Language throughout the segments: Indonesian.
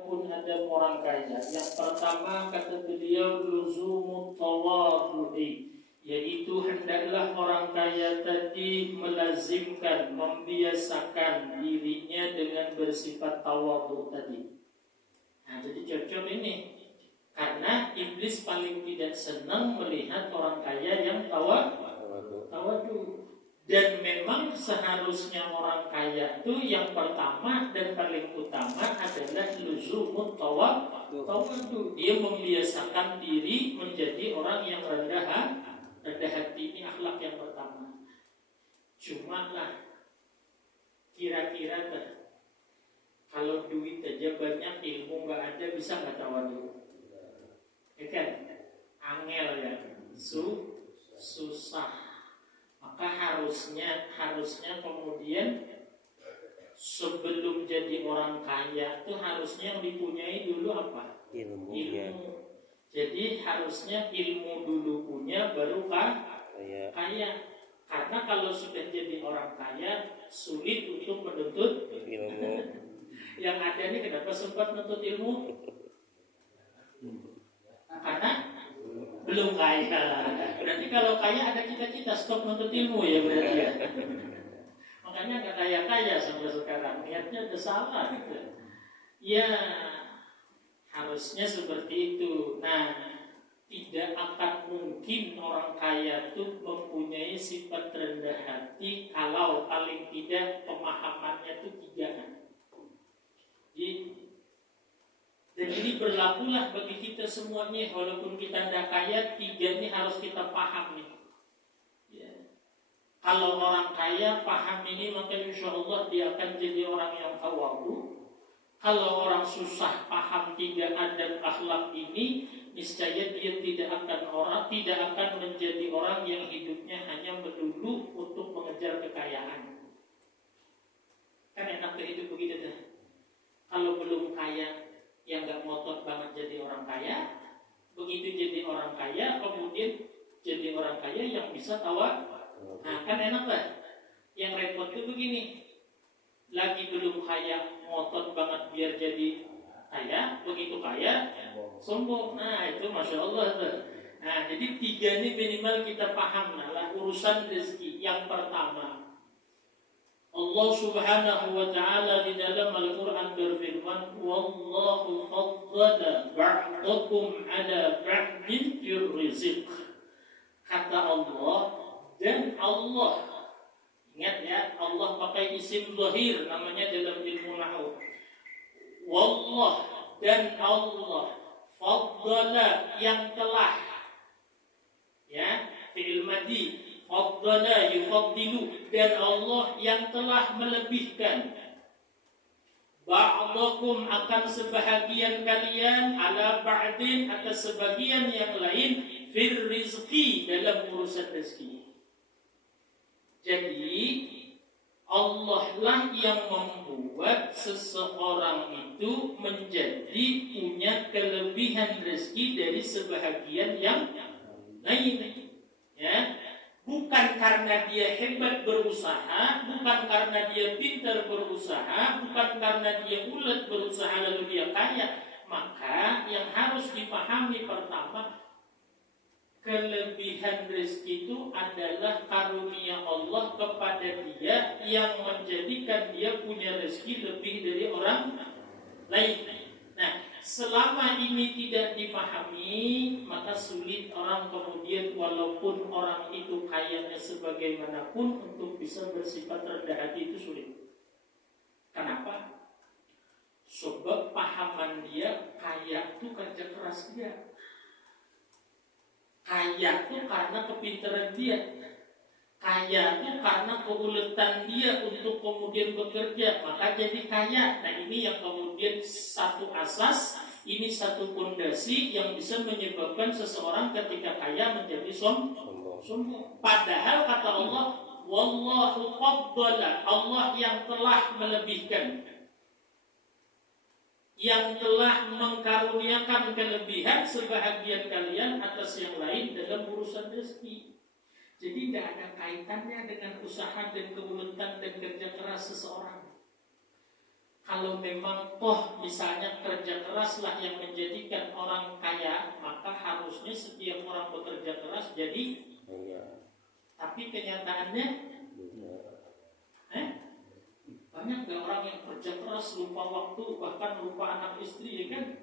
walaupun ada orang kaya. Yang pertama kata beliau luzumut tawadhu'i, yaitu hendaklah orang kaya tadi melazimkan, membiasakan dirinya dengan bersifat tawadhu tadi. Nah, jadi cocok ini. Karena iblis paling tidak senang melihat orang kaya yang tawadhu. Dan memang seharusnya orang kaya itu yang pertama dan paling utama adalah luzumut tawadhu. Dia membiasakan diri menjadi orang yang rendah hati. Ini akhlak yang pertama. Cuma lah kira-kira kalau duit aja banyak, ilmu nggak ada, bisa nggak tawadhu? Kan? Angel ya, susah. Maka harusnya kemudian sebelum jadi orang kaya itu harusnya yang dipunyai dulu apa? Ilmu. Jadi harusnya ilmu dulu punya, baru kaya. Karena kalau sudah jadi orang kaya sulit untuk menuntut ilmu. Yang ada nih kenapa sempat menuntut ilmu? Karena belum kaya. Berarti kalau kaya ada cita-cita stop menuntut ilmu ya berarti ya. Makanya nggak kaya-kaya sampai sekarang. Niatnya udah salah gitu. Ya harusnya seperti itu. Nah, tidak akan mungkin orang kaya itu mempunyai sifat rendah hati kalau paling tidak pemahamannya itu 3. Dan ini berlakulah bagi kita semuanya, walaupun kita tidak kaya, 3 ini harus kita paham nih. Ya. Kalau orang kaya paham ini, maka insya Allah dia akan jadi orang yang tawadhu. Kalau orang susah paham 3 adab akhlak ini, niscaya dia tidak akan menjadi orang yang hidupnya hanya melulu untuk mengejar kekayaan. Kan enak hidup begitu dah. Kalau belum kaya, yang gak ngotot banget jadi orang kaya. Begitu jadi orang kaya, kemudian jadi orang kaya yang bisa tawadhu. Nah kan enak lah. Yang repot itu begini, lagi belum kaya ngotot banget biar jadi kaya, begitu kaya sombong. Nah itu Masya Allah tuh. Nah jadi 3 ini minimal kita paham. Nah urusan rezeki. Yang pertama, Allah Subhanahu wa ta'ala di dalam Al-Quran berfirman, wallahu faddala ba'dakum ala ba'din fir rizq. Kata Allah, dan Allah, ingat ya, Allah pakai isim zahir namanya dalam ilmu nahwu. Wallah, dan Allah faddala, yang telah, ya, fi'il madhi, faddala yufaddilu, dan Allah yang telah melebihkan ba'dakum, akan sebahagian kalian, ala ba'din, atas sebagian yang lain, fir rizqi, dalam urusan rezeki. Jadi Allah lah yang membuat seseorang itu menjadi punya kelebihan rezeki dari sebahagian yang lain. Ya, bukan karena dia hebat berusaha, bukan karena dia pintar berusaha, bukan karena dia ulet berusaha lalu dia kaya. Maka yang harus dipahami pertama, kelebihan rezeki itu adalah karunia Allah kepada dia yang menjadikan dia punya rezeki lebih dari orang lain. Nah, selama ini tidak dipahami, maka sulit orang kemudian walaupun orang itu kayanya sebagaimanapun untuk bisa bersifat rendah hati, itu sulit. Kenapa? Sebab pahaman dia kaya itu kerja keras dia. Kaya itu karena kepintaran dia. Kaya itu karena keuletan dia untuk kemudian bekerja, maka jadi kaya. Nah ini yang kemudian satu asas, ini satu fondasi yang bisa menyebabkan seseorang ketika kaya menjadi sombong. Padahal kata Allah, wallahu faddala, Allah yang telah melebihkan, yang telah mengkaruniakan kelebihan sebahagian kalian atas yang lain dalam urusan rezeki. Jadi tidak ada kaitannya dengan usaha dan keuletan dan kerja keras seseorang. kalau memang toh misalnya kerja keraslah yang menjadikan orang kaya, maka harusnya setiap orang bekerja keras jadi kaya. Tapi kenyataannya banyak gak orang yang kerja keras, lupa waktu, bahkan lupa anak istri, ya kan?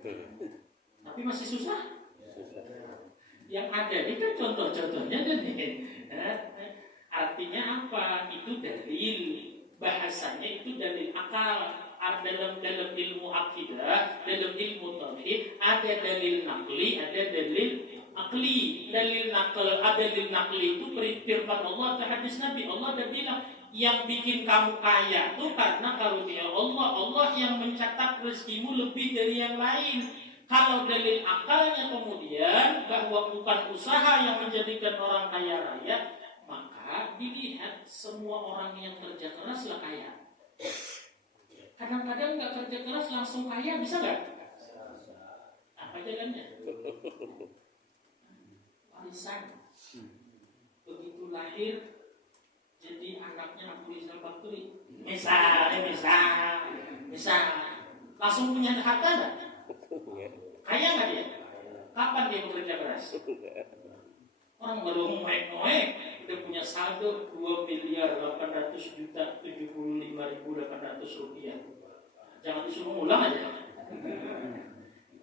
Tapi masih susah. Yang ada ini kan contoh-contohnya nih. Artinya apa? Itu dalil, bahasanya itu dalil akal. Dalam ilmu akidah, dalam ilmu tauhid ada dalil nakli, ada dalil akli. Dalil nakli itu firman Allah atau hadis Nabi. Allah sudah bilang yang bikin kamu kaya itu karena karunia Allah. Allah yang mencatat rezekimu lebih dari yang lain. Kalau dalil akalnya kemudian bahwa bukan usaha yang menjadikan orang kaya raya, maka dilihat semua orang yang kerja keras lah kaya. Kadang-kadang nggak kerja keras langsung kaya, bisa nggak? Apa jalannya? Warisan. Begitu lahir jadi anaknya Abu Rizal Bakri. Misal, langsung punya harta nggak? Kaya nggak dia? Kapan dia bekerja keras? Orang baru ngoek-ngoek udah punya saldo 2.800.075.800 rupiah. Jangan disuruh ulang aja.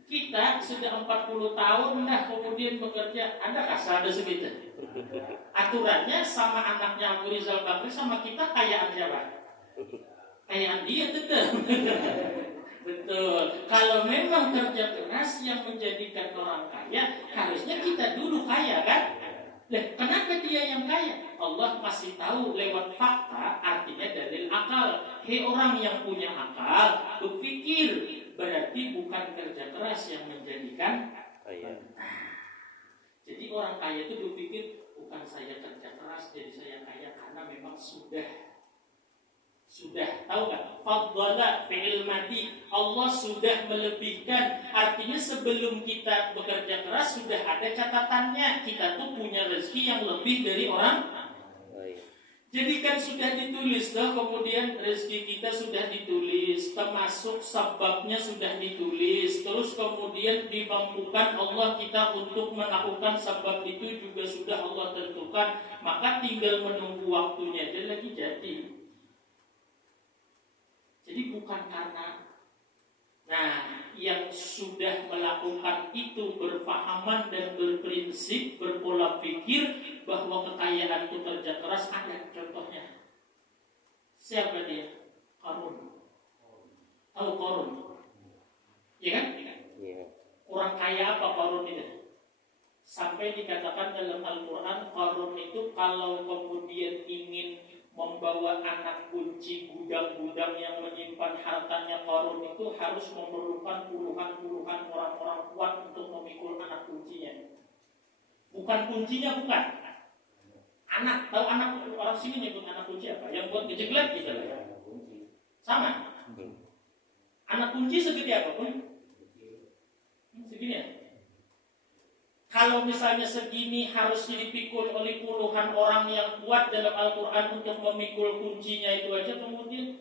Kita sudah 40 tahun dah kemudian bekerja, adakah saldo segitu? Aturannya sama anaknya Abu Rizal Bakri sama kita kayaan siapa? Kayaan dia tetap. Betul. Kalau memang kerja keras yang menjadikan orang kaya, harusnya kita dulu kaya kan? Kenapa dia yang kaya? Allah masih tahu lewat fakta, artinya dalil akal. Hei orang yang punya akal, berpikir, berarti bukan kerja keras yang menjadikan kaya. Jadi orang kaya itu berpikir, bukan saya kerja keras jadi saya kaya, karena memang sudah tahu kan? Fadhala fi'il madi, Allah sudah melebihkan. Artinya sebelum kita bekerja keras sudah ada catatannya, kita tuh punya rezeki yang lebih dari orang. Jadi kan sudah ditulis loh, kemudian rezeki kita sudah ditulis, termasuk sebabnya sudah ditulis, terus kemudian dimampukan Allah kita untuk melakukan sebab itu juga sudah Allah tentukan, maka tinggal menunggu waktunya aja lagi jadi. Jadi bukan karena yang sudah melakukan itu berfahaman dan berprinsip, berpola pikir bahwa kekayaan itu kerja keras, ada contohnya. Siapa dia? Qarun. Tahu Qarun? Iya kan? Orang kaya apa Qarun itu? Sampai dikatakan dalam Al-Quran, Qarun itu kalau kemudian ingin membawa anak kunci gudang-gudang yang menyimpan hartanya Qarun itu harus memerlukan puluhan orang-orang kuat untuk memikul anak kuncinya. Bukan kuncinya, bukan. Anak, tahu anak orang sini nyebut anak kunci apa? Yang buat ngejeglet gitu lah. Sama. Anak kunci segede apa pun? Segini ya. Kalau misalnya segini harusnya dipikul oleh puluhan orang yang kuat dalam Al-Quran untuk memikul kuncinya itu aja, kemudian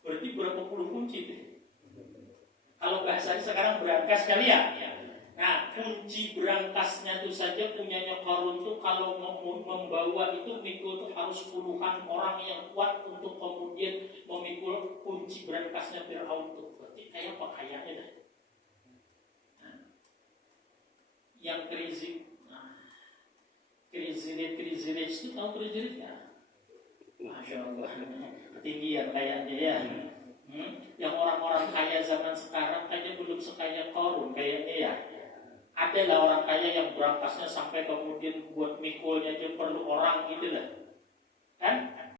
berarti berapa puluh kunci itu? Kalau bahasanya sekarang berangkas kali ya. Nah, kunci berangkasnya itu saja punyanya Qarun itu kalau mau membawa itu mikul itu harus puluhan orang yang kuat untuk kemudian memikul kunci berangkasnya Fir'aun itu. Berarti kayak apa kayaknya dah. Yang crazy rich itu tahu crazy rich ya? Masya Allah, ketinggian kayaknya ya. Yang orang-orang kaya zaman sekarang kayaknya belum sekaya Qarun kayaknya ya. Adalah orang kaya yang berangkasnya sampai kemudian buat mikulnya aja perlu orang gitu lah. Kan?